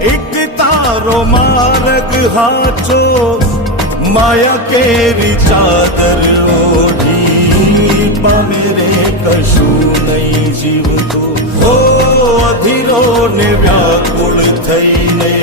એક તારો માર્ગ હાચો, માયા કેરી ચાદર ઓઢી, પામે રે કશું નહીં જીવતો. ઓ અધીરો ને વ્યાકુળ થઈને